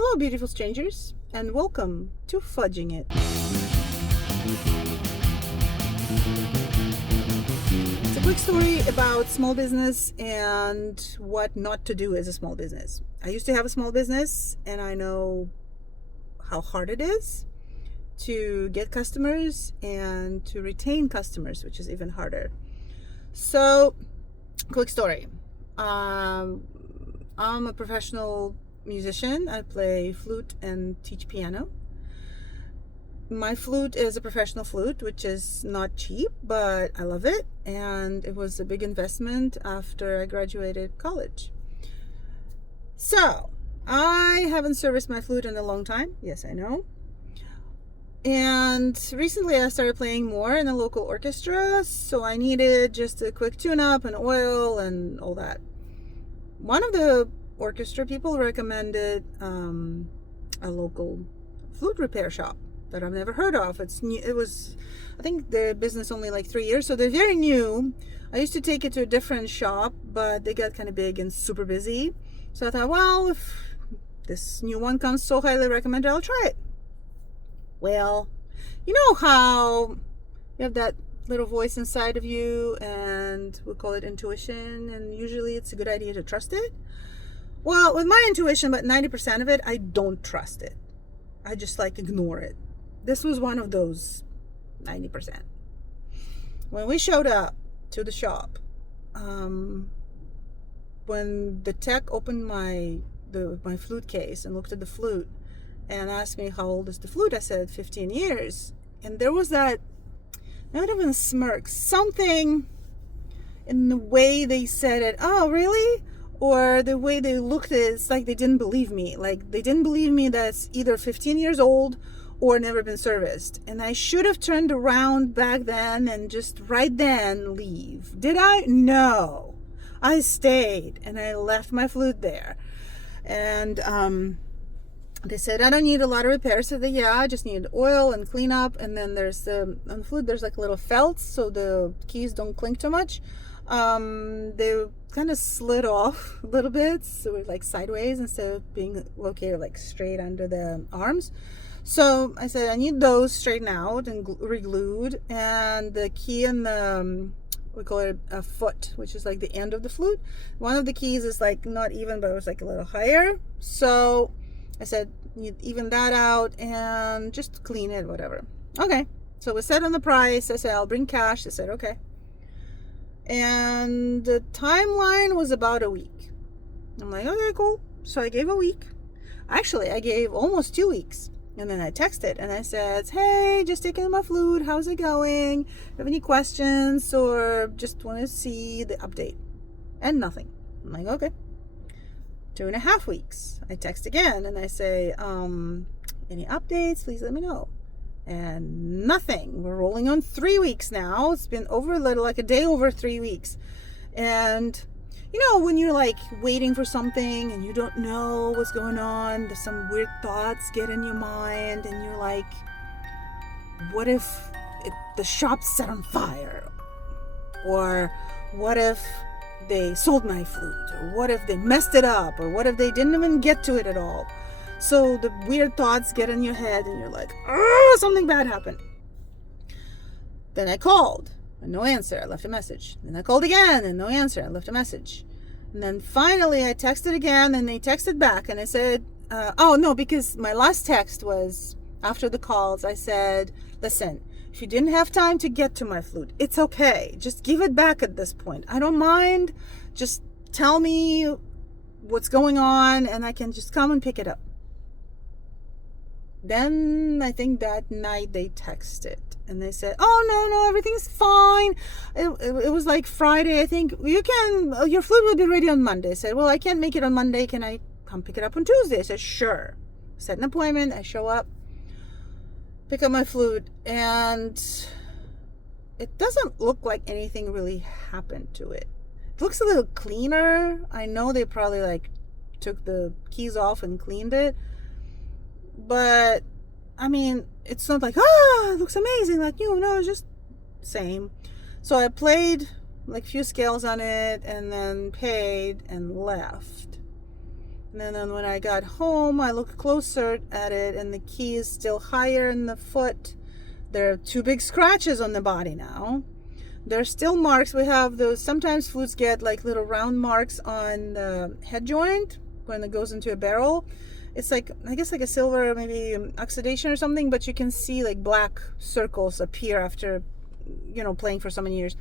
Hello, beautiful strangers, and welcome to Fudging It. It's a quick story about small business and what not to do as a small business. I used to have a small business, and I know how hard it is to get customers and to retain customers, which is even harder. So, quick story. I'm a professional musician. I play flute and teach piano. My flute is a professional flute, which is not cheap, but I love it, and it was a big investment after I graduated college. So I haven't serviced my flute in a long time. Yes, I know. And recently I started playing more in a local orchestra, so I needed just a quick tune-up and oil and all that. One of the orchestra people recommended a local flute repair shop that I've never heard of. It's new. It was, I think, their business only like 3 years, so they're very new. I used to take it to a different shop, but they got kind of big and super busy. So I thought, well, if this new one comes so highly recommended, I'll try it. Well, you know how you have that little voice inside of you, and we call it intuition, and usually it's a good idea to trust it. Well, with my intuition, but 90% of it, I don't trust it. I just ignore it. This was one of those 90%. When we showed up to the shop, when the tech opened my flute case and looked at the flute and asked me how old is the flute, I said 15 years. And there was that, not even a smirk, something in the way they said it. Oh, really? Or the way they looked at it, it's like they didn't believe me. Like they didn't believe me that's either 15 years old or never been serviced. And I should have turned around back then and just right then leave. Did I? No. I stayed and I left my flute there. And they said, I don't need a lot of repairs. So yeah, I just need oil and cleanup. And then there's on the flute, there's like little felts so the keys don't clink too much. They kind of slid off a little bit, so we're like sideways instead of being located like straight under the arms. So I said I need those straightened out and re-glued, and the key in the we call it a foot, which is like the end of the flute. One of the keys is like not even, but it was like a little higher. So I said you even that out and just clean it, whatever. Okay, so we set on the price. I said I'll bring cash. They said okay. And the timeline was about a week. I'm like, okay, cool. So I gave a week. Actually, I gave almost 2 weeks. And then I texted and I said, hey, just taking my flute. How's it going? Have any questions or just want to see the update? And nothing. I'm like, okay. 2.5 weeks. I text again and I say, any updates? Please let me know. And nothing. We're rolling on 3 weeks now. It's been over a day over 3 weeks. And you know, when you're like waiting for something and you don't know what's going on, there's some weird thoughts get in your mind and you're like, what if the shop set on fire? Or what if they sold my flute? Or what if they messed it up? Or what if they didn't even get to it at all? So the weird thoughts get in your head and you're like, oh, something bad happened. Then I called and no answer. I left a message. Then I called again and no answer. I left a message. And then finally I texted again and they texted back and I said, oh no, because my last text was after the calls. I said, listen, if you didn't have time to get to my flute, it's okay. Just give it back at this point. I don't mind. Just tell me what's going on and I can just come and pick it up. Then I think that night they texted and they said, oh no, everything's fine. It was like Friday. I think your flute will be ready on Monday. I said, well, I can't make it on Monday. Can I come pick it up on Tuesday? I said, sure. Set an appointment. I show up, pick up my flute, and it doesn't look like anything really happened to it. It looks a little cleaner. I know they probably took the keys off and cleaned it. But I mean, it's not like, it looks amazing, it's just same. So I played a few scales on it and then paid and left. And then when I got home, I looked closer at it, and the key is still higher in the foot. There are 2 big scratches on the body now. There's still marks. We have those, sometimes flutes get like little round marks on the head joint when it goes into a barrel. It's like, I guess like a silver, maybe oxidation or something, but you can see like black circles appear after, playing for so many years.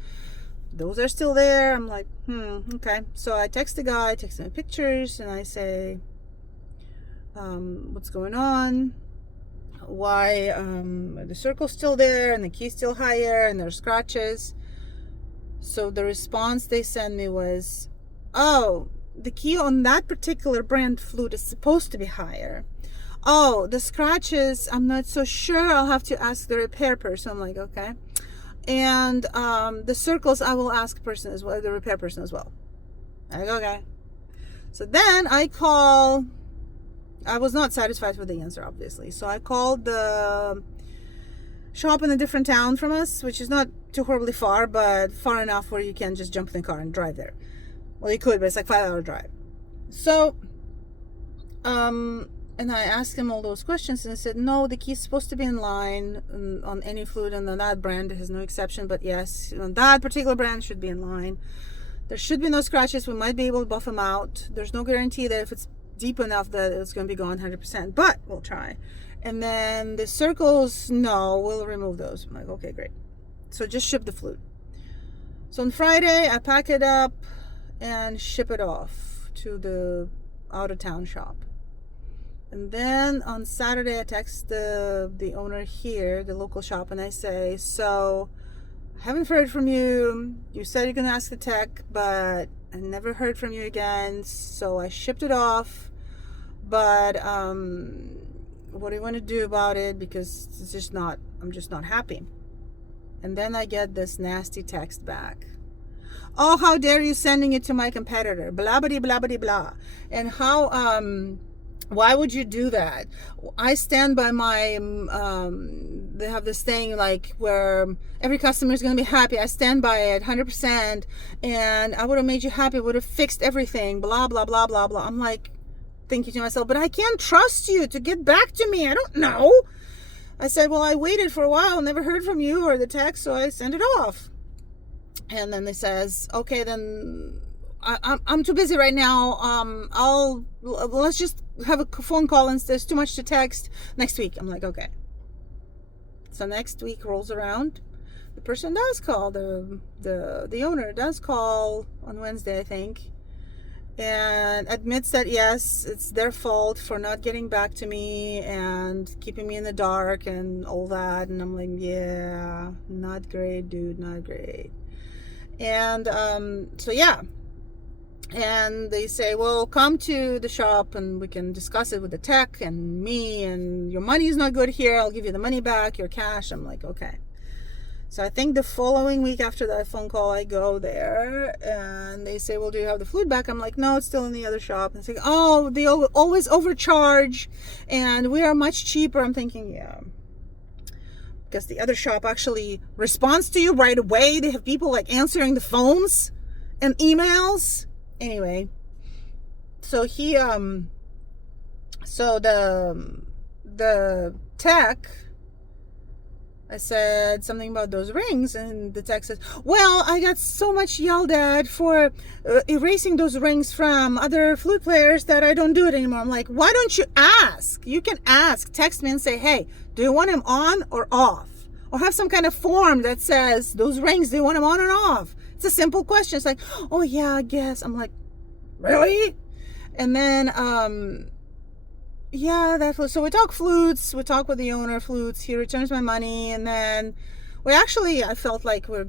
Those are still there. I'm like, okay. So I text the guy, text him pictures, and I say, what's going on? Why the circle's still there and the key's still higher and there's scratches? So the response they sent me was, oh, the key on that particular brand flute is supposed to be higher. Oh, the scratches, I'm not so sure. I'll have to ask the repair person. I'm like, okay. And the circles, I will ask the repair person as well. I'm like, okay. So then I was not satisfied with the answer, obviously. So I called the shop in a different town from us, which is not too horribly far, but far enough where you can just jump in the car and drive there. Well, you could, but it's like 5-hour drive. So, and I asked him all those questions, and he said, no, the key's supposed to be in line on any flute, and on that brand has no exception, but yes, on that particular brand should be in line. There should be no scratches. We might be able to buff them out. There's no guarantee that if it's deep enough that it's going to be gone 100%, but we'll try. And then the circles, no, we'll remove those. I'm like, okay, great. So just ship the flute. So on Friday, I pack it up and ship it off to the out-of-town shop. And then on Saturday, I text the owner here, the local shop, and I say, so I haven't heard from you. You said you're going to ask the tech, but I never heard from you again. So I shipped it off. But what do you want to do about it? Because I'm just not happy. And then I get this nasty text back. Oh, how dare you sending it to my competitor? Blah, blah, blah, blah, blah. And how, why would you do that? I stand by my, they have this thing like where every customer is going to be happy. I stand by it 100%. And I would have made you happy. Would have fixed everything. Blah, blah, blah, blah, blah. I'm like thinking to myself, but I can't trust you to get back to me. I don't know. I said, well, I waited for a while, never heard from you or the text, so I sent it off. And then they says, okay, then I'm too busy right now. Let's just have a phone call, and there's too much to text next week. I'm like, okay. So next week rolls around. The person does call, the owner does call on Wednesday, I think, and admits that yes, it's their fault for not getting back to me and keeping me in the dark and all that. And I'm like, yeah, not great, dude, not great. And so yeah, and they say, well, come to the shop and we can discuss it with the tech and me, and your money is not good here, I'll give you the money back, your cash. I'm like, okay. So I think the following week after that phone call, I go there and they say, well, do you have the flute back? I'm like, no, it's still in the other shop. And they say, oh, they always overcharge and we are much cheaper. I'm thinking, yeah, because the other shop actually responds to you right away. They have people like answering the phones and emails. Anyway, so so the tech, I said something about those rings, and the tech says, well, I got so much yelled at for erasing those rings from other flute players that I don't do it anymore. I'm like, why don't you ask? You can ask, text me and say, hey, do you want them on or off? Or have some kind of form that says, those rings, do you want them on or off? It's a simple question. It's like, oh yeah, I guess. I'm like, really? And then, yeah, that was, so we talk flutes, we talk with the owner of flutes, he returns my money, and then I felt like we're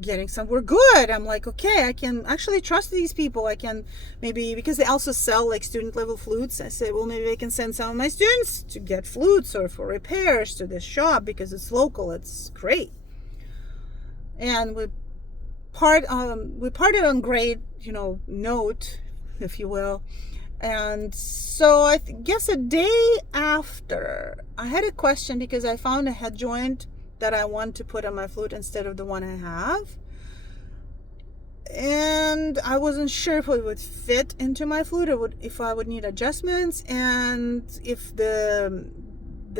good. I'm like, okay, I can actually trust these people. I can maybe, because they also sell like student level flutes, I said, well, maybe I can send some of my students to get flutes or for repairs to this shop because it's local, it's great. And we parted on great, note, if you will. And so I guess a day after, I had a question because I found a head joint that I want to put on my flute instead of the one I have. and I wasn't sure if it would fit into my flute, or if I would need adjustments, and if the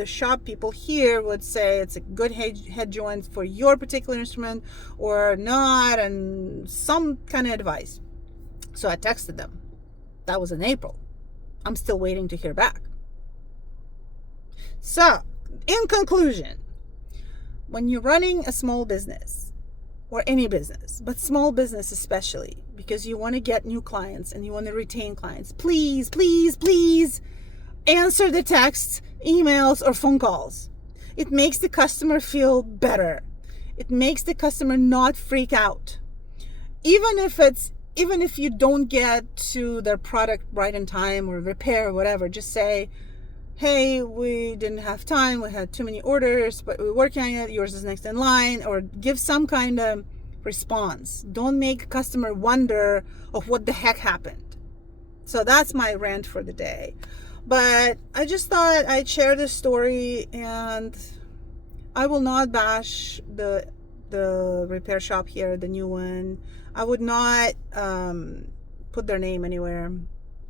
shop people here would say it's a good head joint for your particular instrument or not, and some kind of advice. So I texted them. That was in April. I'm still waiting to hear back. So, in conclusion, when you're running a small business, or any business, but small business especially, because you want to get new clients and you want to retain clients, please, please, please answer the texts, emails, or phone calls. It makes the customer feel better. It makes the customer not freak out. Even if you don't get to their product right in time, or repair or whatever, just say, hey, we didn't have time, we had too many orders, but we're working on it, yours is next in line, or give some kind of response. Don't make customer wonder of what the heck happened. So that's my rant for the day. But I just thought I'd share this story, and I will not bash the repair shop here, the new one. I would not put their name anywhere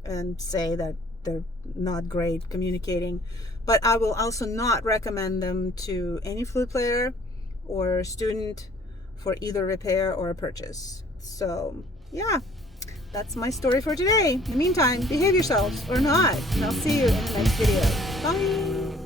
and say that they're not great communicating, but I will also not recommend them to any flute player or student for either repair or a purchase. So yeah, that's my story for today. In the meantime, behave yourselves or not, and I'll see you in the next video. Bye.